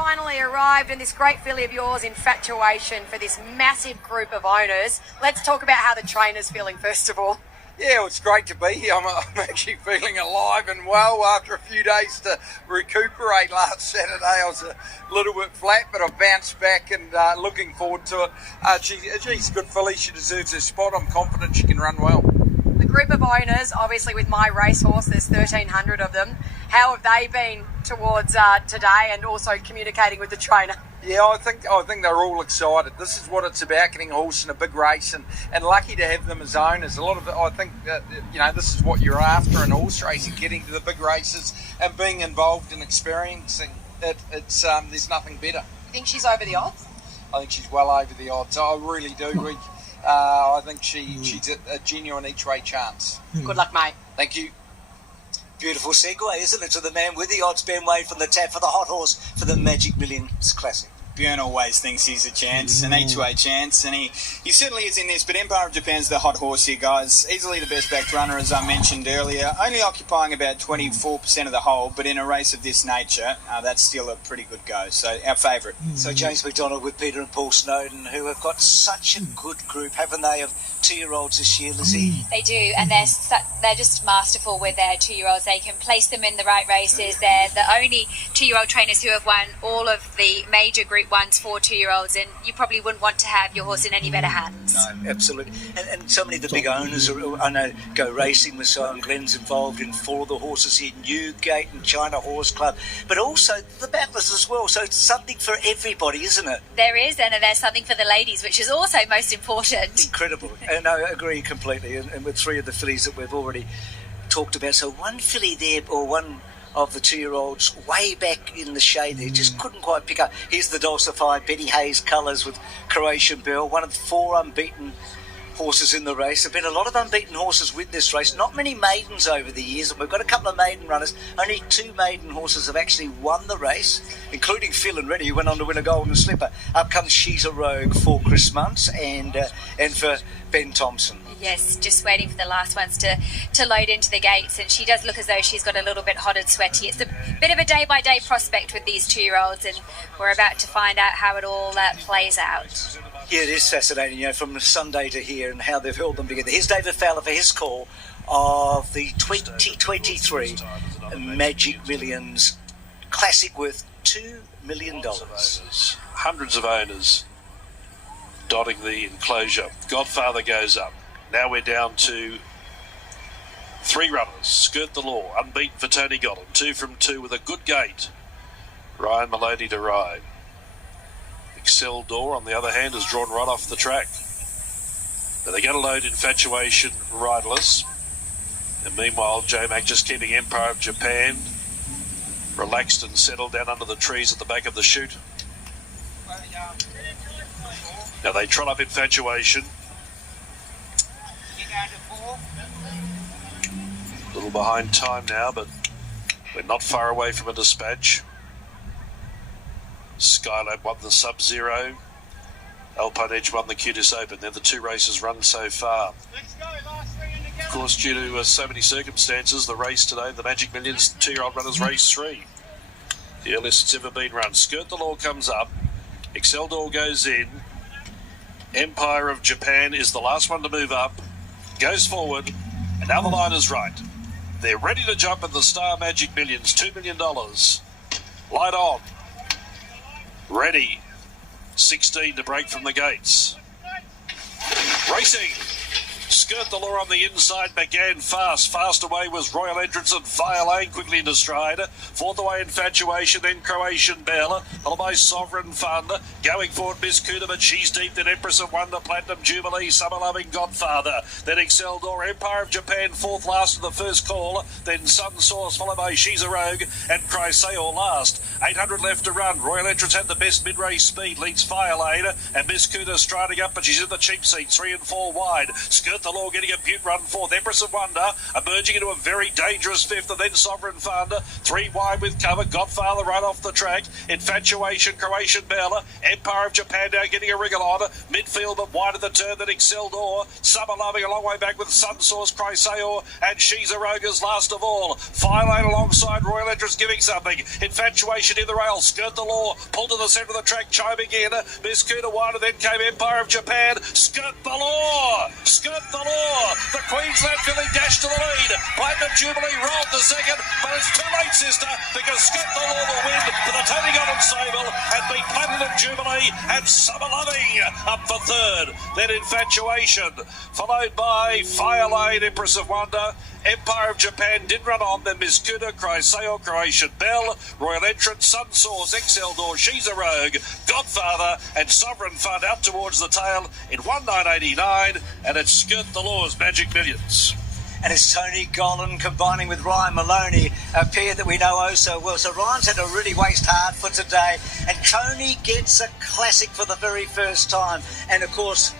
finally arrived, and this great filly of yours, Infatuation, for this massive group of owners. Let's talk about how the trainer's feeling first of all. Yeah, well, it's great to be here. I'm actually feeling alive and well after a few days to recuperate. Last Saturday I was a little bit flat, but I've bounced back and looking forward to it. She's a good filly. She deserves her spot. I'm confident she can run well. The group of owners, obviously with my racehorse, there's 1,300 of them. How have they been towards today and also communicating with the trainer? Yeah, I think they're all excited. This is what it's about, getting a horse in a big race, and lucky to have them as owners. A lot of it, I think that, this is what you're after in horse racing, getting to the big races and being involved and experiencing it. It's there's nothing better. You think she's over the odds? I think she's well over the odds. I really do. I think she's a genuine each-way chance. Good luck, mate. Thank you. Beautiful segue, isn't it, to the man with the odds, Ben Wade from the tap for the hot horse for the Magic Millions Classic. Björn always thinks he's a chance, an each-way chance, and he certainly is in this, but Empire of Japan's the hot horse here, guys. Easily the best-backed runner, as I mentioned earlier, only occupying about 24% of the hole, but in a race of this nature, that's still a pretty good go. So, our favourite. So, James McDonald with Peter and Paul Snowden, who have got such a good group, haven't they, of two-year-olds this year, Lizzie? They do, and they're just masterful with their two-year-olds. They can place them in the right races. They're the only two-year-old trainers who have won all of the major Group 1s for two-year-olds, and you probably wouldn't want to have your horse in any better hands. No, absolutely. And so many of the big owners, I know Go Racing with Simon Glenn's involved in 4 of the horses here, Newgate and China Horse Club, but also the battlers as well. So it's something for everybody, isn't it? There is, and there's something for the ladies, which is also most important. Incredible. And I agree completely. And with 3 of the fillies that we've already talked about, so one filly there, or one of the two-year-olds way back in the shade there, just couldn't quite pick up. Here's the Dulcified Betty Hayes colours with Croatian Belle, one of the 4 unbeaten horses in the race. There have been a lot of unbeaten horses with this race, not many maidens over the years, and we've got a couple of maiden runners. Only 2 maiden horses have actually won the race, including Phil and Reddy, who went on to win a Golden Slipper. Up comes She's a Rogue for Chris Muntz and for Ben Thompson. Yes, just waiting for the last ones to load into the gates, and she does look as though she's got a little bit hot and sweaty. It's a bit of a day-by-day prospect with these two-year-olds, and we're about to find out how it all plays out. Yeah, it is fascinating, from Sunday to here and how they've held them together. Here's David Fowler for his call of the 2023 Magic Millions Classic worth $2 million. Hundreds of owners dotting the enclosure. Godfather goes up. Now we're down to 3 runners. Skirt the Law, unbeaten for Tony Godden. 2 from 2 with a good gate. Ryan Maloney to ride. Excel Door, on the other hand, has drawn right off the track. But they're going to load Infatuation riderless. And meanwhile, J-Mac just keeping Empire of Japan relaxed and settled down under the trees at the back of the chute. Now they trot up Infatuation. A little behind time now, but we're not far away from a dispatch. Skylab won the Sub-Zero. Alpine Edge won the QTIS Open. They're the 2 races run so far. Of course, due to so many circumstances, the race today, the Magic Millions 2-year-old runners race 3. The earliest it's ever been run. Skirt the Law comes up. Excel Door goes in. Empire of Japan is the last one to move up. Goes forward. And now the line is right. They're ready to jump at the Star Magic Millions. $2 million. Light on. Ready. 16 to break from the gates. Racing. Skirt the Law on the inside began fast away was Royal Entrance and Violane quickly into stride. 4th away Infatuation, then Croatian Belle, followed by Sovereign Fun. Going forward Miss Cuda, but she's deep, then Empress of Wonder, Platinum Jubilee, Summer Loving Godfather, then Excel Door, Empire of Japan 4th last of the first call, then Sun Source followed by She's a Rogue and Chryseo last. 800 left to run. Royal Entrance had the best mid-race speed, leads Violane, and Miss Cuda striding up, but she's in the cheap seat, 3 and 4 wide. Skirt the Law Law getting a Butte run fourth. Empress of Wonder emerging into a very dangerous fifth, and then Sovereign Founder, 3 wide with cover. Godfather right off the track. Infatuation, Croatian Bella. Empire of Japan now getting a wriggle on. Midfield but wide of the turn, then Exceldor. Summer Loving a long way back with Sun Source, Chrysaor, and She's a Roger's last of all. Fire Lane alongside Royal Interest giving something. Infatuation in the rail. Skirt the Law. Pulled to the centre of the track, chiming in. Miss Kuda wide, and then came Empire of Japan. Skirt the Law. Skirt the Law. The Queensland filly dashed to the lead. Platinum Jubilee rolled the second, but it's too late, sister, because Skirt the Law will win for the Tony Golden Sable and beat Platinum Jubilee and Summer Loving up for third. Then Infatuation, followed by Fire Lane, Empress of Wonder. Empire of Japan did run on, then Miss Kuda, Chrysaor, Croatian Bell, Royal Entrance, Sun Source, Exceldor, She's a Rogue, Godfather, and Sovereign Fund out towards the tail in 1989, and it's Skirt the Law's Magic Millions. And it's Tony Gollan combining with Ryan Maloney, a pair that we know oh so well. So Ryan's had to really waste hard for today, and Tony gets a classic for the very first time. And of course,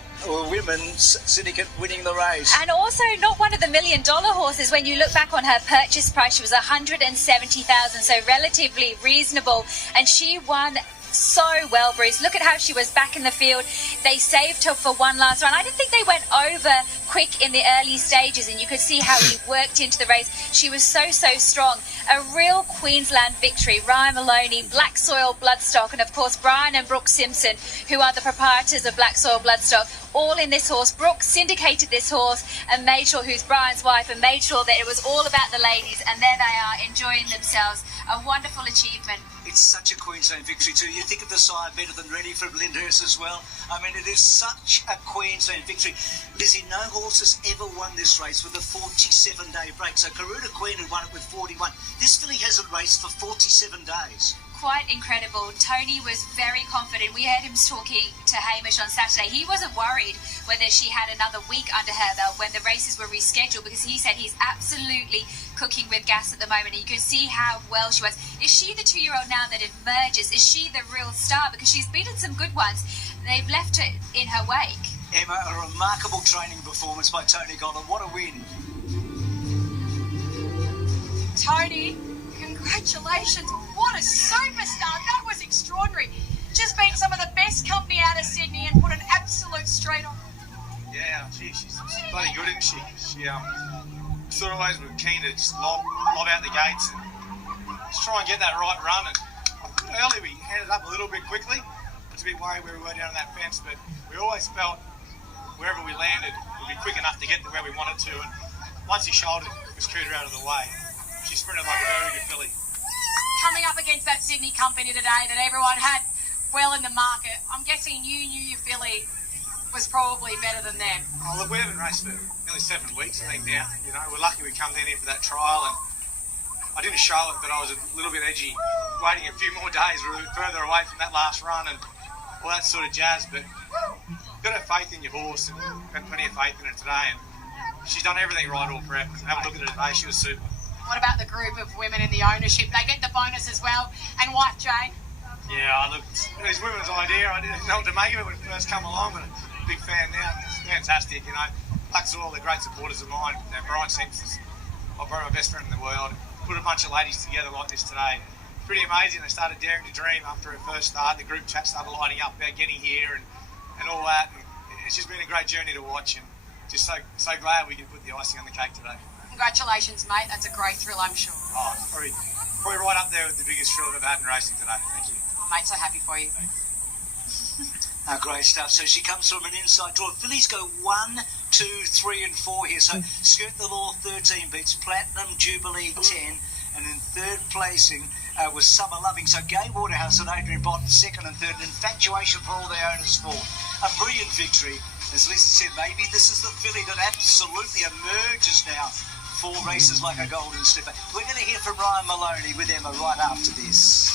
women's syndicate winning the race. And also not one of the $1 million horses. When you look back on her purchase price, she was $170,000, so relatively reasonable, and she won so well, Bruce. Look at how she was back in the field. They saved her for one last run. I didn't think they went over quick in the early stages, and you could see how he worked into the race. She was so strong. A real Queensland victory. Ryan Maloney, Black Soil Bloodstock, and of course Brian and Brooke Simpson, who are the proprietors of Black Soil Bloodstock, all in this horse. Brooke syndicated this horse and made sure, who's Brian's wife, and made sure that it was all about the ladies, and there they are enjoying themselves. A wonderful achievement. It's such a Queensland victory too. You think of the side better than Ready from Lyndhurst as well. I mean, it is such a Queensland victory. Lizzie, no horse has ever won this race with a 47-day break. So Karuta Queen had won it with 41. This filly hasn't raced for 47 days. Quite incredible. Tony was very confident. We heard him talking to Hamish on Saturday. He wasn't worried whether she had another week under her belt when the races were rescheduled, because he said he's absolutely cooking with gas at the moment. And you can see how well she was. Is she the 2-year-old now that emerges? Is she the real star? Because she's beaten some good ones. They've left her in her wake. Emma, a remarkable training performance by Tony Gollan. What a win. Tony, congratulations. What a superstar. That was extraordinary. Just beat some of the best company out of Sydney and put an absolute straight on. Yeah, she's bloody good, isn't she? She sort of always was keen to just lob out the gates and just try and get that right run. And early we ended up a little bit quickly. I was a bit worried where we were down on that fence, but we always felt wherever we landed would be quick enough to get to where we wanted to. And once he shouldered, it was Cooter out of the way. She sprinted like a very good filly. Coming up against that Sydney company today that everyone had well in the market, I'm guessing you knew your filly was probably better than them. Oh, look, we haven't raced for nearly 7 weeks, I think, now. You know, we're lucky we come down here for that trial, and I didn't show it, but I was a little bit edgy, waiting a few more days. We were further away from that last run and all that sort of jazz, but you've got to have faith in your horse, and had plenty of faith in her today, and she's done everything right all prep. Have a look at her today, she was super. What about the group of women in the ownership? They get the bonus as well. And wife Jane? Yeah, look, it was women's idea. I didn't know what to make of it when it first came along, but a big fan now. It's fantastic, you know. Black Soil, they're great supporters of mine. Now, Brian Simpson's my best friend in the world. Put a bunch of ladies together like this today. Pretty amazing. They started daring to dream after her first start. The group chat started lighting up about getting here and all that. And it's just been a great journey to watch, and just so glad we can put the icing on the cake today. Congratulations, mate. That's a great thrill, I'm sure. Oh, probably right up there with the biggest thrill I've ever had in racing today. Thank you. Oh, mate, so happy for you. Great stuff. So she comes from an inside draw. Fillies go 1, 2, 3 and 4 here. So Skirt the Law 13 beats Platinum Jubilee 10, and in third placing was Summer Loving. So Gay Waterhouse and Adrian Bott second and third, and Infatuation for all their owners fourth. A brilliant victory. As Lisa said, maybe this is the filly that absolutely emerges now. 4 races like a golden slipper. We're going to hear from Ryan Maloney with Emma right after this.